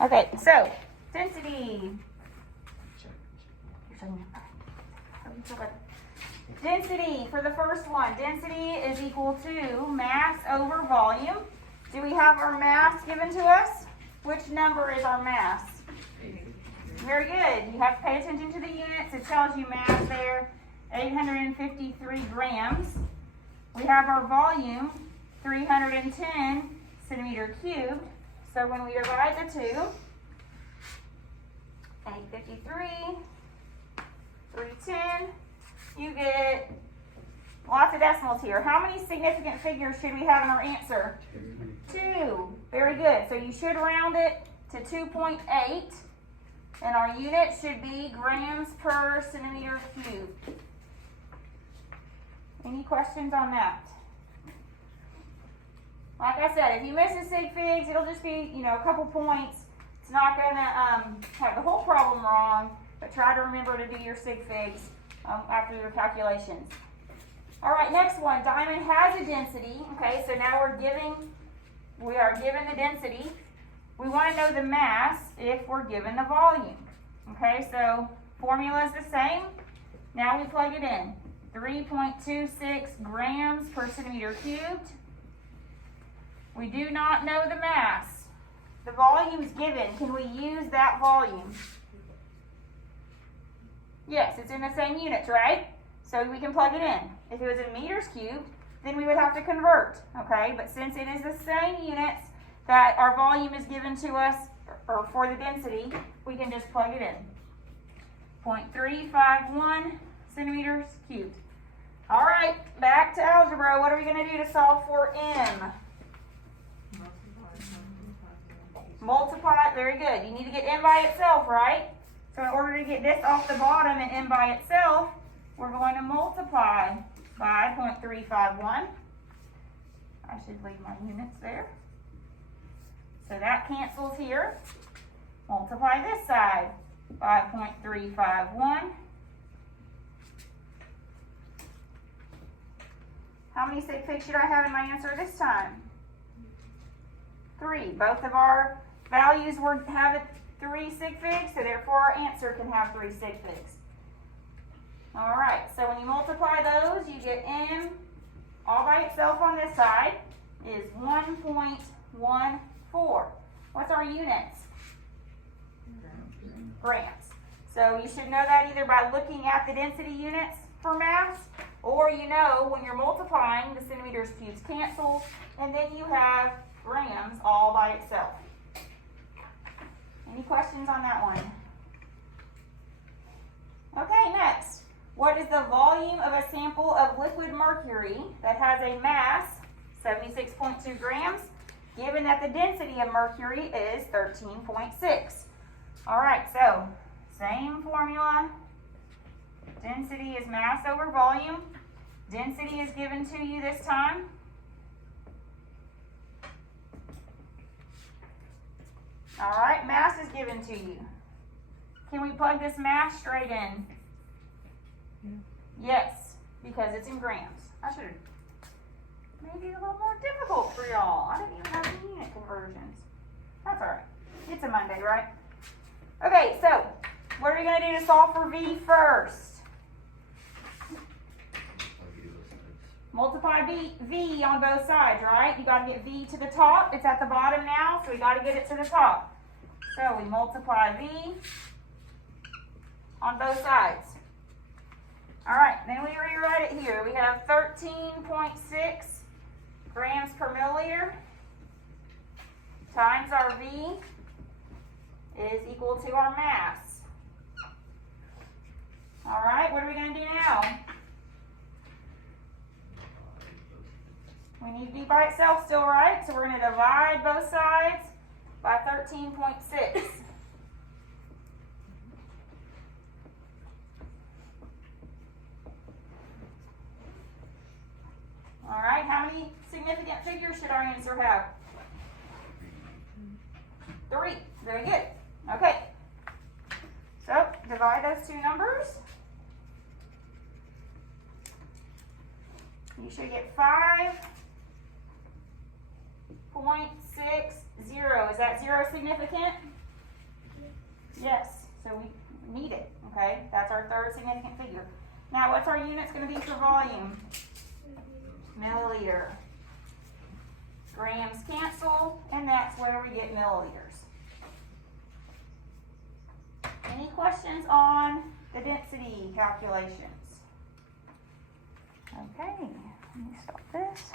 Okay, so density. Density for the first one. Density is equal to mass over volume. Do we have our mass given to us? Which number is our mass? Very good. You have to pay attention to the units. It tells you mass there, 853 grams. We have our volume, 310 centimeter cubed. So when we divide the two, 853, 310, you get lots of decimals here. How many significant figures should we have in our answer? 2. Very good. So you should round it to 2.8. And our unit should be grams per centimeter cubed. Any questions on that? Like I said, if you miss a sig figs, it'll just be, a couple points. It's not going to have the whole problem wrong, but try to remember to do your sig figs after your calculations. All right, next one. Diamond has a density. Okay, so now we are given the density. We want to know the mass if we're given the volume. Okay, so formula is the same. Now we plug it in. 3.26 grams per centimeter cubed. We do not know the mass. The volume is given. Can we use that volume? Yes, it's in the same units, right? So we can plug it in. If it was in meters cubed, then we would have to convert, okay? But since it is the same units that our volume is given to us, or for the density, we can just plug it in. 0.351 centimeters cubed. All right, back to algebra. What are we going to do to solve for m? Multiply, very good. You need to get m by itself, right? So in order to get this off the bottom and m by itself, we're going to multiply by 0.351. I should leave my units there. So that cancels here. Multiply this side by 0.351. How many sig figs should I have in my answer this time? 3. Both of our values have 3 sig figs, so therefore our answer can have 3 sig figs. All right, so when you multiply those, you get m all by itself on this side is 1.14. What's our units? Grams. So you should know that either by looking at the density units for mass, or when you're multiplying, the centimeters cubes cancel, and then you have grams all by itself. Any questions on that one? Okay, next. What is the volume of a sample of liquid mercury that has a mass, 76.2 grams, given that the density of mercury is 13.6? All right, so same formula. Density is mass over volume. Density is given to you this time. All right, mass is given to you. Can we plug this mass straight in? Yes, because it's in grams. I should have made it a little more difficult for y'all. I didn't even have any unit conversions. That's all right. It's a Monday, right? Okay, so what are we going to do to solve for V first? Multiply V on both sides, right? You got to get V to the top. It's at the bottom now, so we got to get it to the top. So we multiply V on both sides. All right, then we rewrite it here. We have 13.6 grams per milliliter times our V is equal to our mass. All right, what are we going to do now? We need V by itself still, right? So we're going to divide both sides by 13.6. All right, how many significant figures should our answer have? 3. Very good. Okay. So divide those two numbers. You should get 5.60. Is that 0 significant? Yes, so we need it, okay? That's our third significant figure. Now, what's our units gonna be for volume? Milliliter. Grams cancel, and that's where we get milliliters. Any questions on the density calculations? Okay, let me stop this.